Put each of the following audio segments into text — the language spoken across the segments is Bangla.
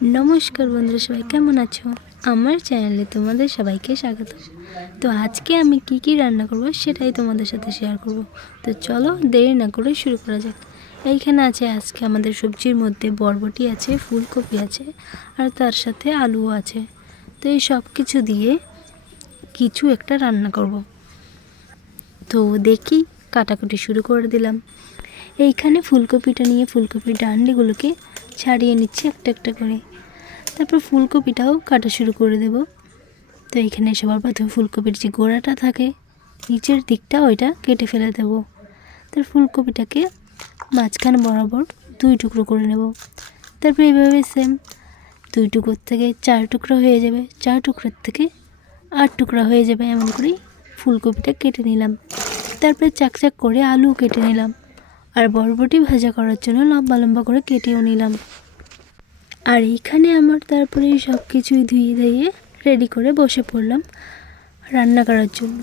নমস্কার বন্ধুরা, সবাই কেমন আছো? আমার চ্যানেলে তোমাদের সবাইকে স্বাগত। তো আজকে আমি কি কি রান্না করব সেটাই তোমাদের সাথে শেয়ার করব। তো চলো দেরি না করে শুরু করা যাক। এইখানে আছে আজকে আমাদের সবজির মধ্যে বরবটি আছে, ফুলকপি আছে, আর তার সাথে আলুও আছে। তো এই সব কিছু দিয়ে কিছু একটা রান্না করব। তো দেখি কাটাকুটি শুরু করে দিলাম। এইখানে ফুলকপিটা নিয়ে ফুলকপির ডান্ডিগুলোকে ছাড়িয়ে নিচ্ছি একটা একটা করে। তারপর ফুলকপিটাও কাটা শুরু করে দেব। তো এইখানে সবার প্রথমে ফুলকপির যে গোড়াটা থাকে, নিচের দিকটা ওইটা কেটে ফেলে দেব। তার ফুলকপিটাকে মাঝখানে বরাবর দুই টুকরো করে নেব। তারপর এইভাবে সেম দুই টুকরোর থেকে চার টুকরো হয়ে যাবে। চার টুকরোর থেকে আট টুকরা হয়ে যাবে এমন করেই ফুলকপিটা কেটে নিলাম। তারপরে চাকচাক করে আলু কেটে নিলাম। আর বরবটি ভাজা করার জন্য লম্বা লম্বা করে কেটেও নিলাম। আর এইখানে আমার তারপরে সব কিছুই ধুয়ে ধুয়ে রেডি করে বসে পড়লাম রান্না করার জন্য।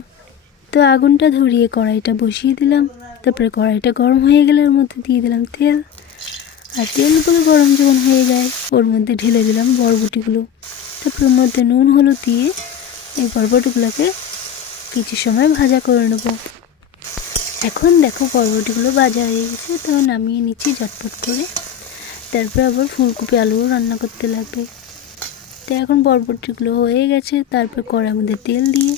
তো আগুনটা ধরিয়ে কড়াইটা বসিয়ে দিলাম, তারপরে কড়াইটা গরম হয়ে গেলে ওর মধ্যে দিয়ে দিলাম তেল। আর তেলগুলো গরম যখন হয়ে যায়, ওর মধ্যে ঢেলে দিলাম বরবটিগুলো। তারপর ওর মধ্যে নুন, হলুদ দিয়ে এই বরবটিগুলোকে কিছু সময় ভাজা করে নেব। এখন দেখো বরবটিগুলো ভাজা হয়ে গেছে, তো নামিয়ে নিচ্ছি ঝটপট করে। তারপরে আবার ফুলকপি আলুও রান্না করতে লাগবে। তো এখন বরবটিগুলো হয়ে গেছে, তারপর কড়ার মধ্যে তেল দিয়ে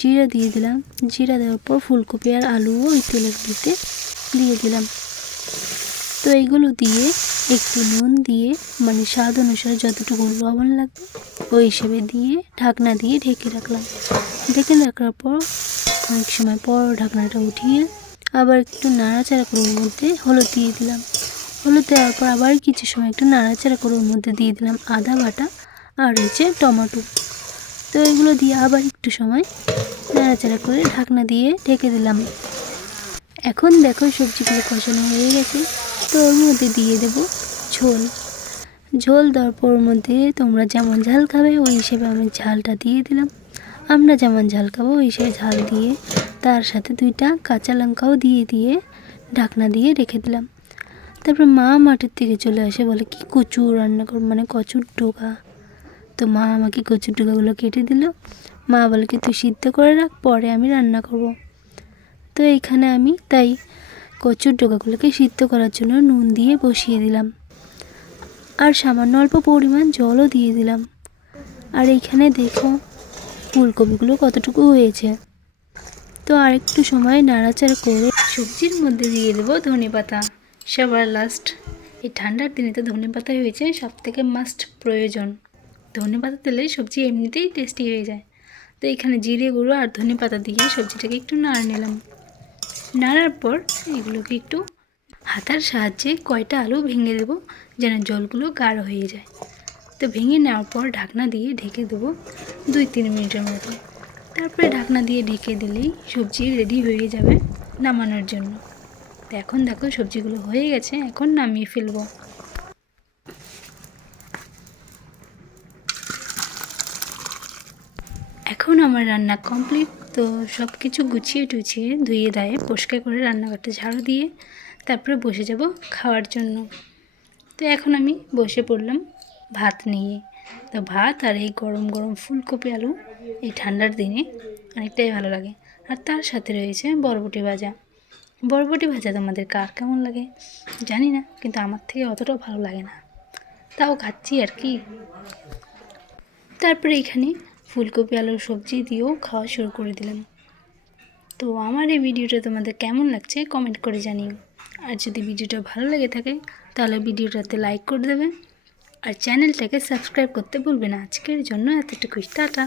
জিরা দিয়ে দিলাম। জিরা দেওয়ার পর ফুলকপি আর আলুও ওই তেলের দিতে দিয়ে দিলাম। তো এইগুলো দিয়ে একটু নুন দিয়ে মানে স্বাদ অনুসারে যতটুকু লবণ লাগবে, ওই হিসেবে দিয়ে ঢাকনা দিয়ে ঢেকে রাখলাম। ঢেকে রাখার পর অনেক সময় পর ঢাকনাটা উঠিয়ে আবার একটু নাড়াচাড়া করে ওর মধ্যে হলুদ দিয়ে দিলাম। হলুদ দেওয়ার পর আবার কিছু সময় একটু নাড়াচাড়া করে ওর মধ্যে দিয়ে দিলাম আদা বাটা আর হচ্ছে টমেটো। তো এগুলো দিয়ে আবার একটু সময় নাড়াচাড়া করে ঢাকনা দিয়ে ঢেকে দিলাম। এখন দেখো সবজিগুলো কষানো হয়ে গেছে। তো ওর মধ্যে দিয়ে দেব ঝোল। ঝোল দেওয়ার পর মধ্যে তোমরা যেমন ঝাল খাবে, ওই হিসেবে আমি ঝালটা দিয়ে দিলাম। আমরা যেমন ঝাল খাব, ওই সেই ঝাল দিয়ে তার সাথে দুইটা কাঁচা লঙ্কাও দিয়ে দিয়ে ঢাকনা দিয়ে রেখে দিলাম। তারপর মা মাঠের থেকে চলে আসে, বলে, কি কচু রান্না কর মানে কচুর ডোকা তো মা আমাকে কচুর ডোকাগুলো কেটে দিল। মা বলে, কি তুই সিদ্ধ করে রাখ, পরে আমি রান্না করব। তো এইখানে আমি তাই কচুর ডোকাগুলোকে সিদ্ধ করার জন্য নুন দিয়ে বসিয়ে দিলাম। আর সামান্য অল্প পরিমাণ জলও দিয়ে দিলাম। আর এইখানে দেখো ফুলকপিগুলো কতটুকু হয়েছে? তো আরেকটু সময় নাড়াচাড়া করে সবজির মধ্যে দিয়ে দেবো ধনে পাতা। সবার লাস্ট এই ঠান্ডার দিনে তো ধনে পাতা হয়েছে সব থেকে মাস্ট প্রয়োজন। ধনে পাতা দিলে সবজি এমনিতেই টেস্টি হয়ে যায়। তো এখানে জিরে গুঁড়ো আর ধনে পাতা দিয়ে সবজিটাকে একটু নাড়া নিলাম। নাড়ার পর এগুলোকে একটু হাতার সাহায্যে কয়টা আলু ভেঙে দেবো যেন জলগুলো গাঢ় হয়ে যায়। তো ভেঙে নেওয়ার পর ঢাকনা দিয়ে ঢেকে দেবো। দুই তিন মিনিটের মতো। তারপরে ঢাকনা দিয়ে ঢেকে দিলেই সবজি রেডি হয়ে যাবে নামানোর জন্য। তো এখন দেখো সবজিগুলো হয়ে গেছে, এখন নামিয়ে ফেলব। এখন আমার রান্না কমপ্লিট তো সব কিছু গুছিয়ে টুছিয়ে ধুয়ে দায়ে পরিষ্কার করে রান্নাঘরটা ঝাড়ু দিয়ে তারপরে বসে যাব খাওয়ার জন্য। তো এখন আমি বসে পড়লাম ভাত নিয়ে। তো ভাত আর এই গরম গরম ফুলকপি আলু এই ঠান্ডার দিনে অনেকটাই ভালো লাগে। আর তার সাথে রয়েছে বরবটি ভাজা। বরবটি ভাজা তোমাদের কার কেমন লাগে জানি না, কিন্তু আমার থেকে অতটাও ভালো লাগে না। তাও খাচ্ছি আর কি। তারপরে এখানে ফুলকপি আলুর সবজি দিয়েও খাওয়া শুরু করে দিলাম। তো আমার এই ভিডিওটা তোমাদের কেমন লাগছে কমেন্ট করে জানিও। আর যদি ভিডিওটা ভালো লেগে থাকে, তাহলে ভিডিওটাতে লাইক করে দেবে। আর চ্যানেলটাকে সাবস্ক্রাইব করতে ভুলবে না। আজকের জন্য এতটুকুই। টাটা।